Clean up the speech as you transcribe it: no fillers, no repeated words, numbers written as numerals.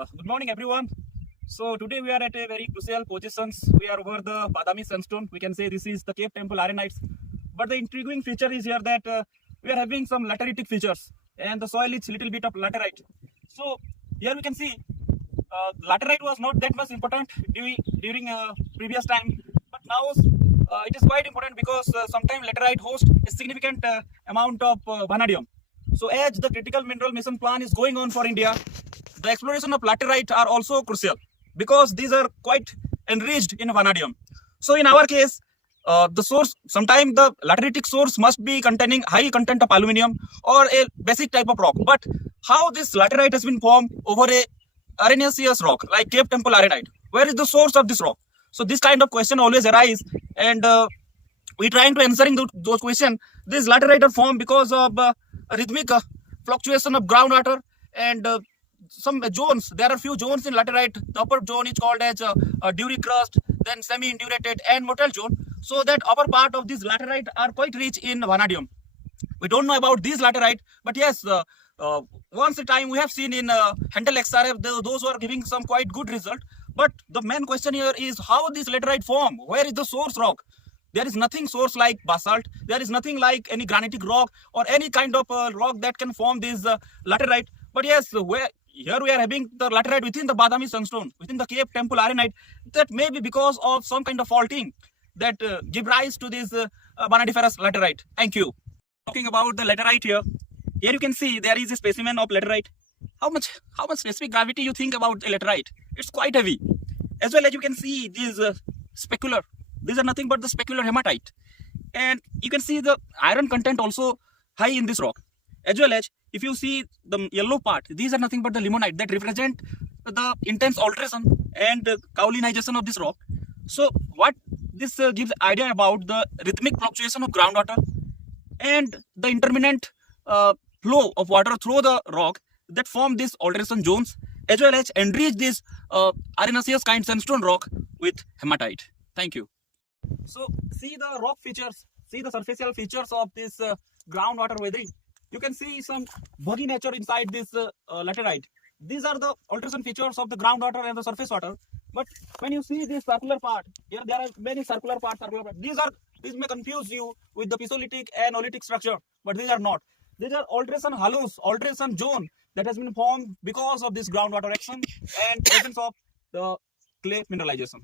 Good morning, everyone. So today we are at a very crucial positions. We are over the Badami sandstone. We can say this is the Cape Temple Arenites. But the intriguing feature is here that we are having some lateritic features, and the soil is little bit of laterite. So here we can see laterite was not that much important during previous time, but now it is quite important because sometimes laterite hosts a significant amount of vanadium. So as the critical mineral mission plan is going on for India, the exploration of laterite are also crucial because these are quite enriched in vanadium. So in our case, the source, sometimes the lateritic source must be containing high content of aluminium or a basic type of rock. But how this laterite has been formed over a arenaceous rock like Cape Temple Arenite? Where is the source of this rock? So this kind of question always arise, and we trying to answering those questions. This laterite are formed because of rhythmic fluctuation of groundwater and some zones. There are few zones in laterite. The upper zone is called as duri crust, then semi-indurated and motile zone. So that upper part of these laterite are quite rich in vanadium. We don't know about these laterite, but yes, once a time we have seen in Handel XRF, those were giving some quite good result. But the main question here is how this laterite form? Where is the source rock? There is nothing source like basalt. There is nothing like any granitic rock or any kind of rock that can form this laterite. But yes, here we are having the laterite within the Badami sandstone, within the Cape Temple Arenite. That may be because of some kind of faulting that give rise to this vanadiferous laterite. Thank you. Talking about the laterite here, you can see there is a specimen of laterite. How much specific gravity you think about the laterite? It's quite heavy. As well as you can see these specular. These are nothing but the specular hematite. And you can see the iron content also high in this rock. As well as if you see the yellow part, these are nothing but the limonite that represent the intense alteration and kaolinization of this rock. So what this gives idea about the rhythmic fluctuation of groundwater and the intermittent flow of water through the rock that form these alteration zones, as well as enrich this arenaceous kind sandstone rock with hematite. Thank you. So see the rock features, see the superficial features of this groundwater weathering. You can see some boggy nature inside this laterite. These are the alteration features of the groundwater and the surface water. But when you see this circular part, here there are many circular parts. These may confuse you with the Pisolithic and Oolitic structure, but these are not. These are alteration halos, alteration zone that has been formed because of this groundwater action and presence of the clay mineralization.